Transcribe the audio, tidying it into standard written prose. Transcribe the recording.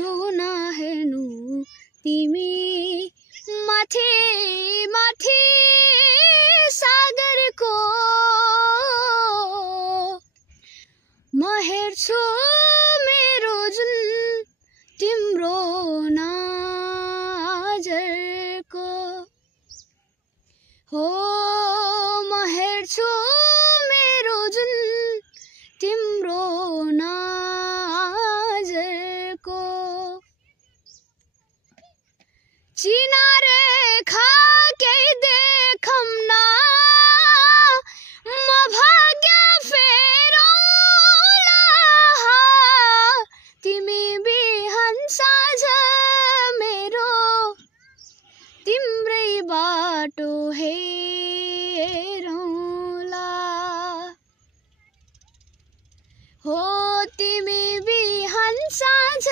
जुन हेर्नु तिमी माथि माथि सागरको म हेर्छु मेरो जुन तिम्रो नजरको हो म हेर्छु मेरो जुन तिम्रो नजरको चिनारेखा केही देखौँ न म भाग्य फेरौँला तिमी बिहान साँझ मेरो तिम्रै बाटो हेरौँला हो तिमी बिहान साँझ